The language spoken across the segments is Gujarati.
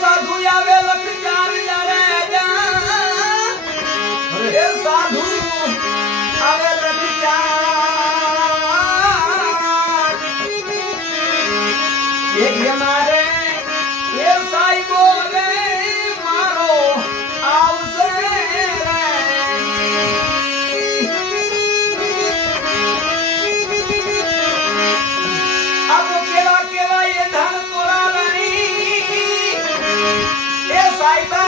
સાધુ આવે લખચાર જડે જા એ સાધુ આવે લખચાર એક જમા Bye bye.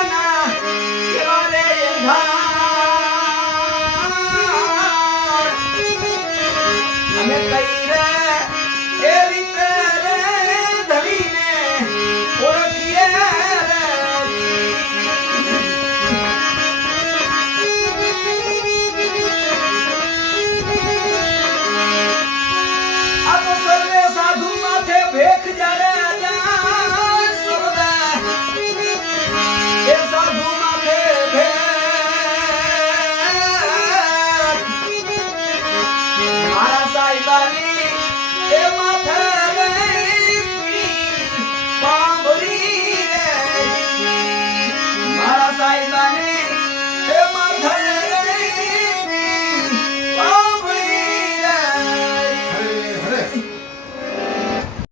é mais.